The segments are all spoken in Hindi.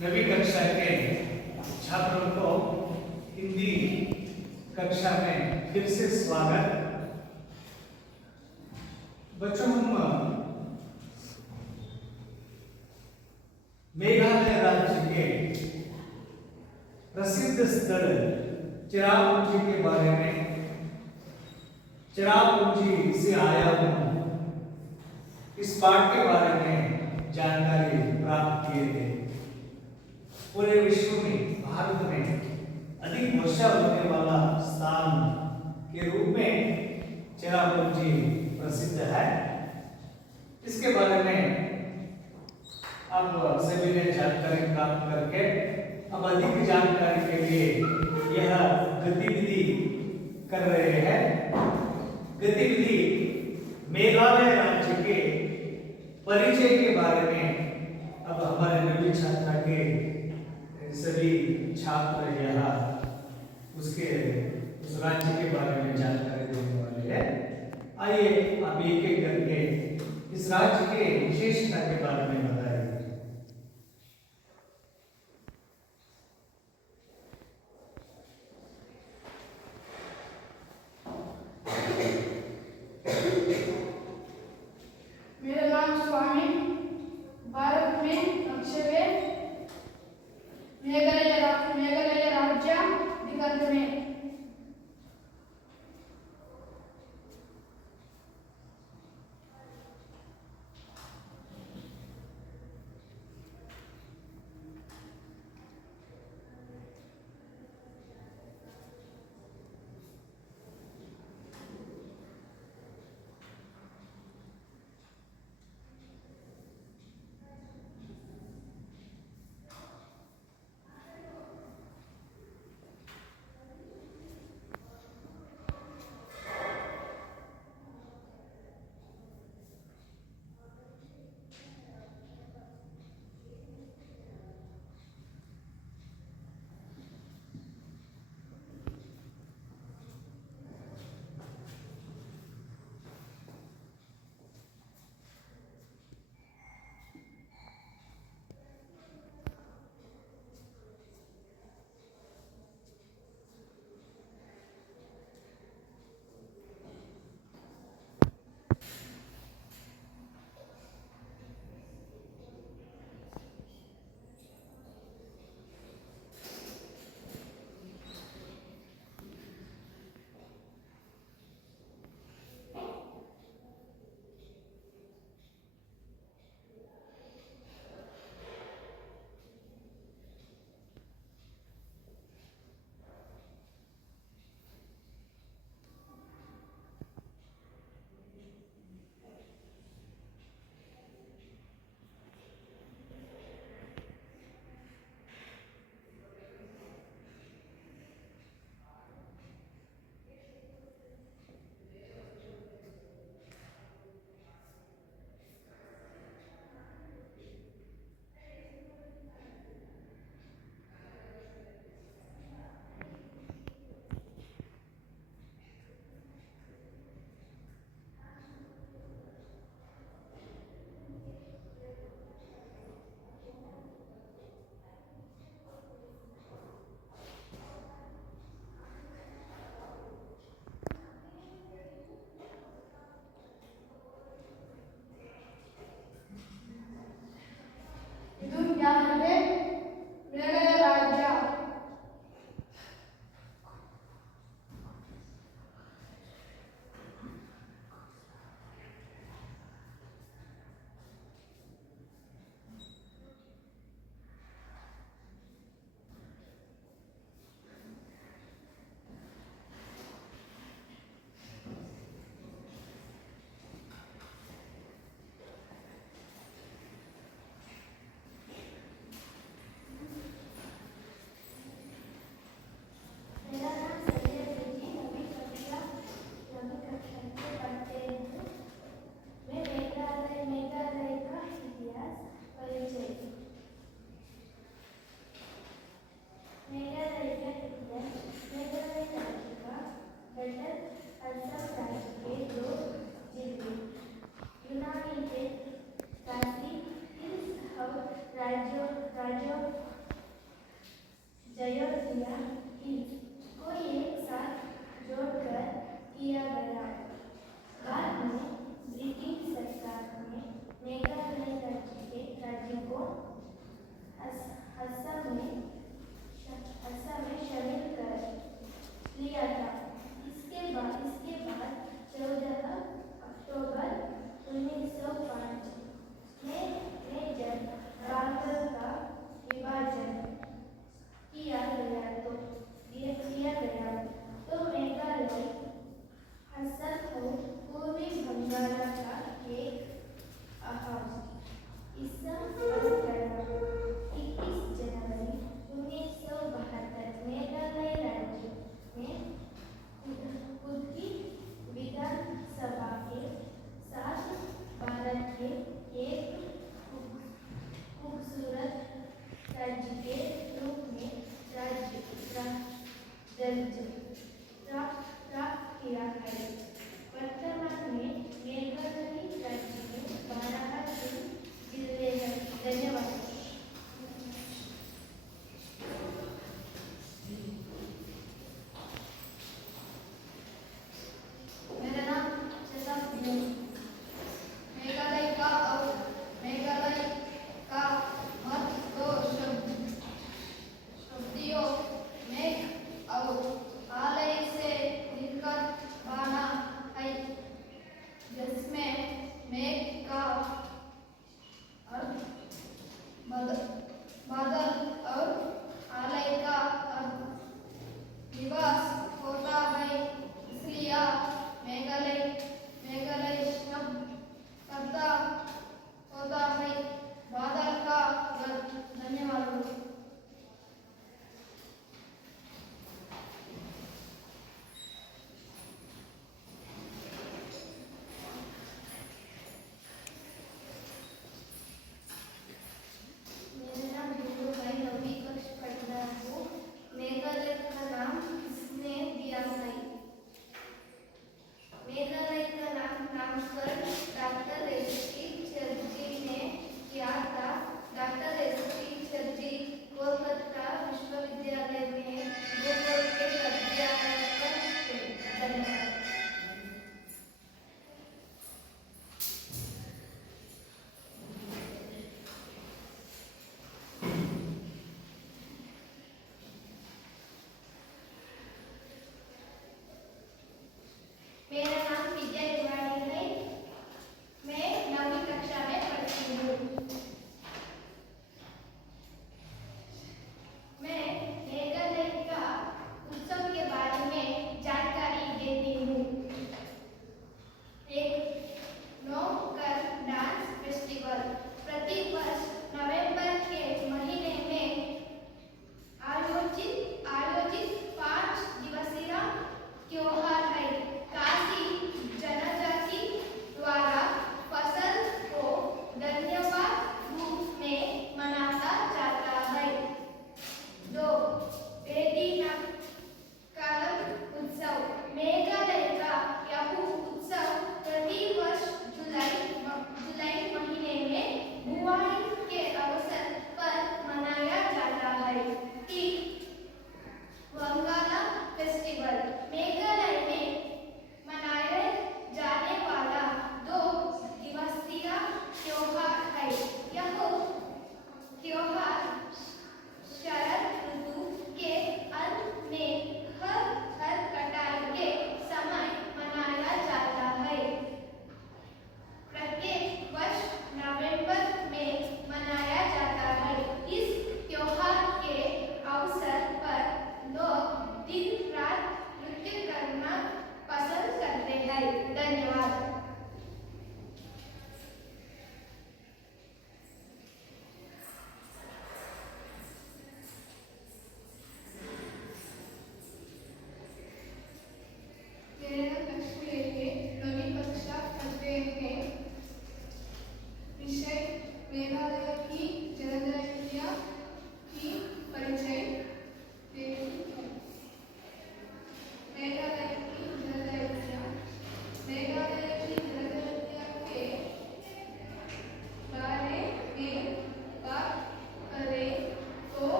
नवी कक्षा के छात्रों को हिंदी कक्षा में फिर से स्वागत। बच्चों, हम मेघालय राज्य के प्रसिद्ध स्थल चिरापुंजी के बारे में, चिरापुंजी से आया हूं, इस पाठ के बारे में जानकारी प्राप्त किए थे। पूरे विश्व में, भारत में अधिक वर्षा होने वाला स्थान के रूप में चिरापुंजी प्रसिद्ध है। इसके बारे में अब सभी ने जानकारी प्राप्त करके अब अधिक जानकारी के लिए यह गतिविधि कर रहे हैं। गतिविधि मेघालय राज्य के परिचय के बारे में अब हमारे नवी छात्रा के सभी छात्र यहाँ उस राज्य के बारे में जानकारी देने वाले हैं। आइए आप एक एक करके इस राज्य के विशेषता के बारे में बताइए। मेरा नाम स्वामी, भारत में अक्षय मेघालय राज्य दिगंत में।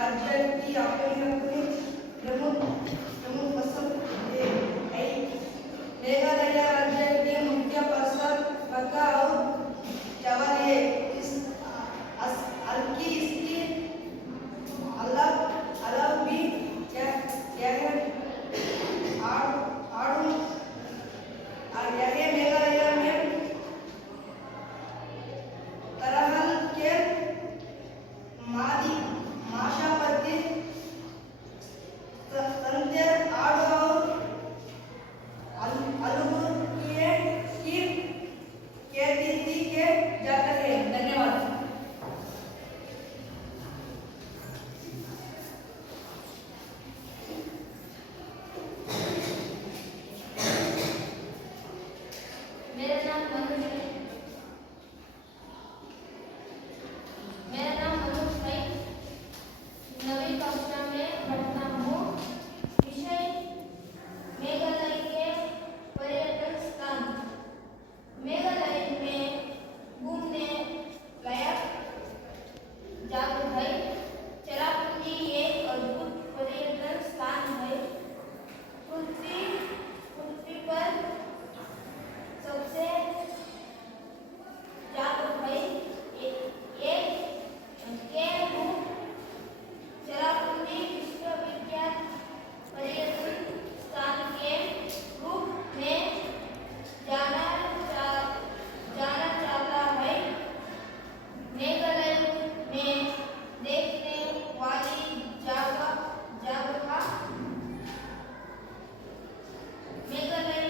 राज्य की अपनी अपनी प्रमुख प्रमुख पसंद है। मेघालय राज्य के मुख्य पसंद मक्का और चावल है। इस हल्की इसकी अलग अलग भी आड़ू और यह मेघालय में तरह के मादी माशापति संत्य आड़ू और अलगू की खेती के जाते हैं। धन्यवाद। मेरा नाम मनोज है। मेरा नाम मनोज है। नवीं कक्षा में पढ़ता हूँ। विषय मेघालय के पर्यटन स्थान। मेघालय में घूमने लायक जगह है। चेरापूंजी एक अद्भुत पर्यटन स्थान है। पृथ्वी पर सबसे ज्यादा है एक के रूप चेरापूंजी विश्वविख्यात पर्यटन स्थान के रूप में जाना जाता है। मेघालय में देखने वाली जगह मेघालय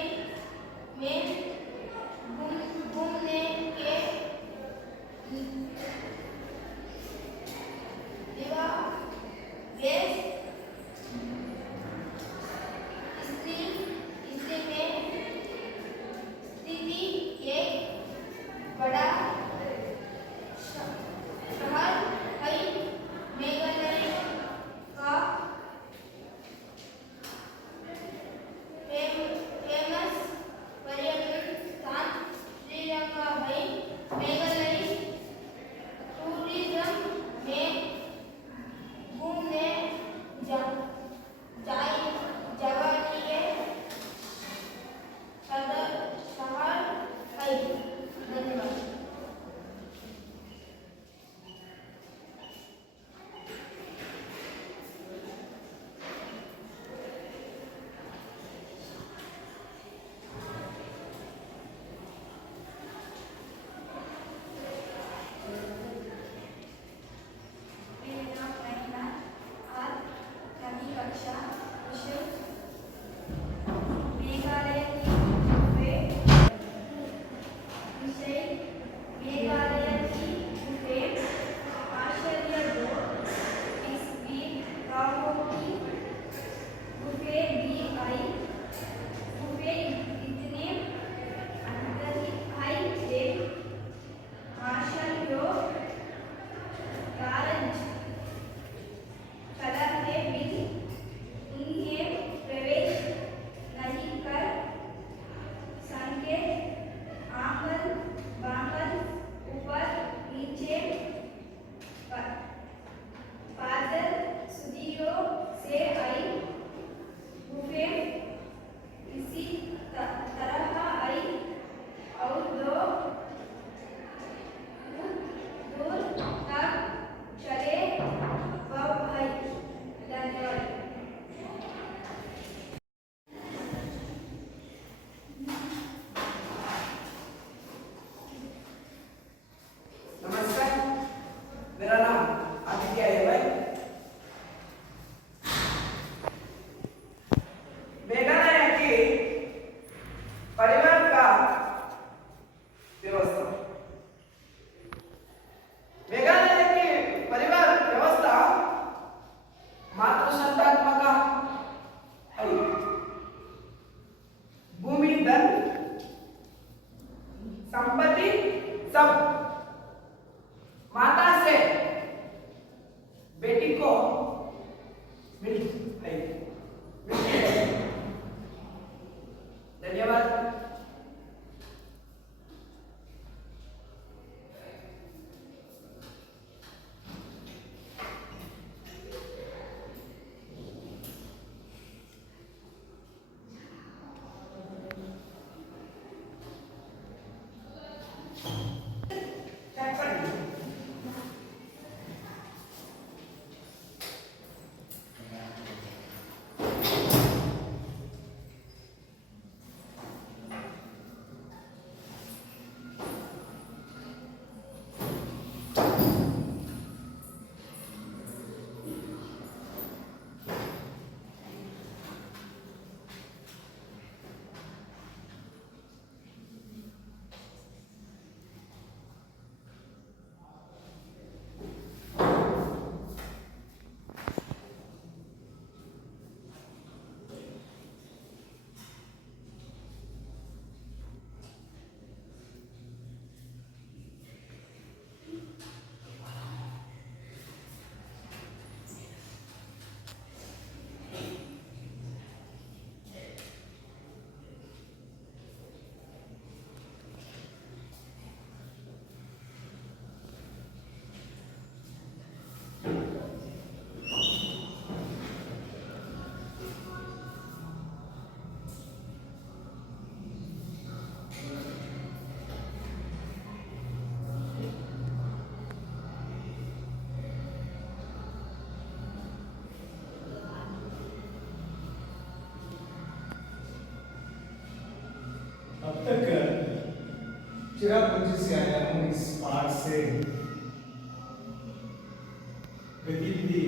में घूमने के वेश स्थिति एक बड़ा शहर है। मेघालय का फेमस पर्यटन स्थान श्रीलंका है। मेघालय टूरिज्म में घूमने जाने शहर है। धन्यवाद। मेरा पहला आज नवी कक्षा विषय मेघालय की मेघालय की गुफें आश्चर्य दो। इस बीच गांवों की गुफें भी आई। गुफें इतने अंतरिक्ष थे मार्शल लोग कारंज कलर के बिल इन्हें प्रवेश नहीं कर सके। आंगन बांगन ऊपर नीचे बादल सुदियों से आई। गुफें इसी तरह आई और लोग दूर तक चले गए। धन्यवाद। नमस्कार, मेरा नाम आदित्य है भाई। मेघालय की परिवार का व्यवस्था। मेघालय की परिवार व्यवस्था मातृसंतात्मक है। भूमि धन संपत्ति सब माता से चिरापुंजी से आया हूँ। इस पाठ से गतिविधि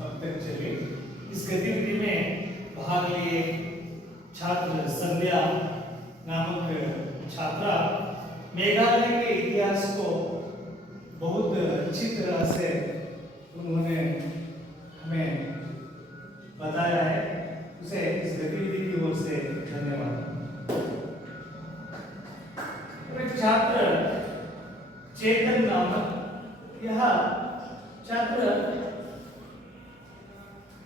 अब तक चले। इस गतिविधि में भाग लिए छात्र संध्या नामक छात्रा मेघालय के इतिहास को बहुत अच्छी तरह से उन्होंने हमें बताया है। उसे इस गतिविधि की ओर से धन्यवाद। छात्र चेतन नामक यह छात्र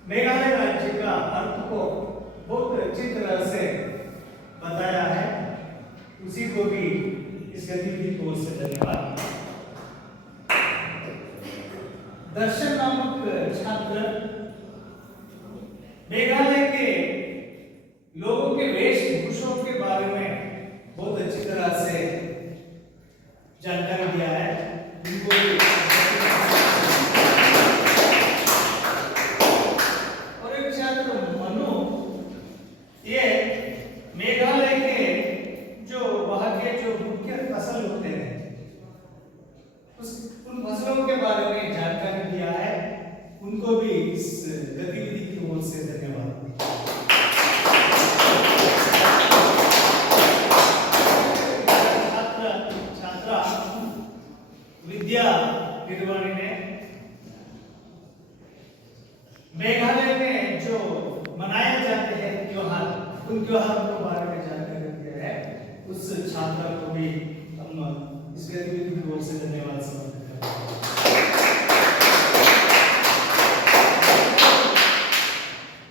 मेघालय राज्य का अर्थ को बहुत अच्छी तरह से बताया है। उसी को भी इस गतिविधि की ओर से धन्यवाद। दर्शन नामक छात्र मेघालय के लोगों के वेशभूषों के बारे में बहुत अच्छी तरह से जानकारी दिया है। इनको और एक छात्र मनु, ये मेघालय के जो वहां के जो मुख्य फसल होते हैं उन फसलों के बारे में जानकारी दिया है। उनको भी इस गतिविधि की ओर से धन्यवाद। छात्रा विद्या गिरवाणी ने मेघालय में जो मनाए जाते हैं त्योहार, उन त्योहारों के बारे में जानकारी दिया है। उस छात्रा को भी हम इस गतिविधि की ओर से धन्यवाद समर्पित करते हैं।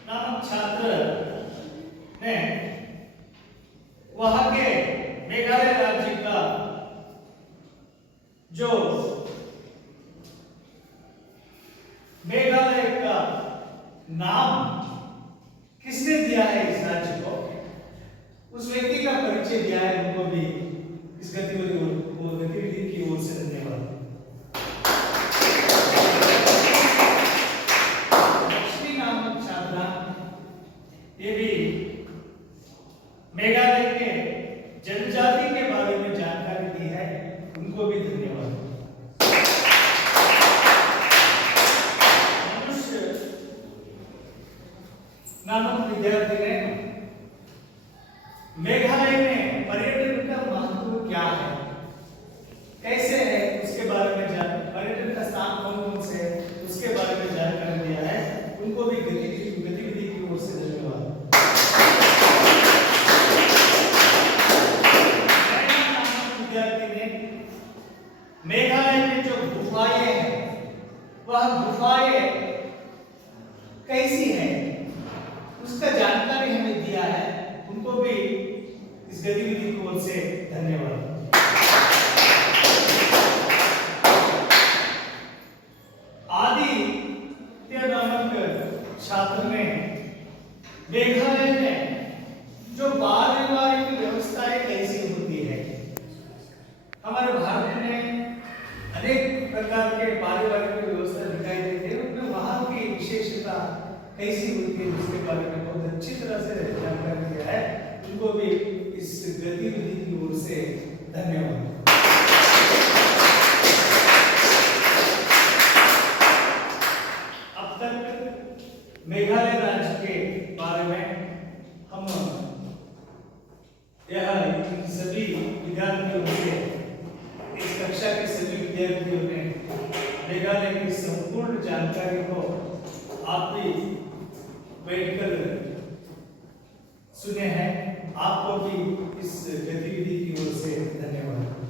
नामक छात्र ने वहां के मेघालय राज्य का जो मेघालय का नाम किसने दिया है इस राज्य को, उस व्यक्ति का परिचय दिया है। उनको भी इस गतिविधि की ओर से धन्यवाद। लक्ष्मी नामक छात्रा, ये भी मेघालय के जनजाति के बारे में जानकारी दी है। उनको भी धन्यवाद। मनुष्य नामक विद्यार्थी ने मेघालय में पर्यटन का महत्व क्या है, कैसे है, उसके बारे में पर्यटन का स्थान कौन कौन से है, उसके बारे में जानकारी दिया है। उनको भी गतिविधि की ओर से धन्यवाद। विद्यार्थी ने मेघालय में जो गुफाएं हैं, वह गुफाएं कैसी है, उसका जानकारी हमें दिया है। उनको भी इस गतिविधि की ओर से धन्यवाद। आदित्य नामक छात्र ने मेघालय में जो बाल विवाह की व्यवस्थाएं कैसी होती है, हमारे भारत में अनेक प्रकार के पारिवारिक व्यवस्था दिखाई देती है, उनमें वहां की विशेषता कैसी होती है उसके बारे में बहुत अच्छी तरह से जानकारी दिया है। उनको भी इस गतिविधि की ओर से धन्यवाद। अब तक मेघालय राज्य के बारे में हम इन सभी विद्यार्थियों से, इस कक्षा के सभी विद्यार्थियों ने मेघालय की संपूर्ण जानकारी को आप भी बैठकर सुने हैं। आपको भी इस गतिविधि की ओर से धन्यवाद।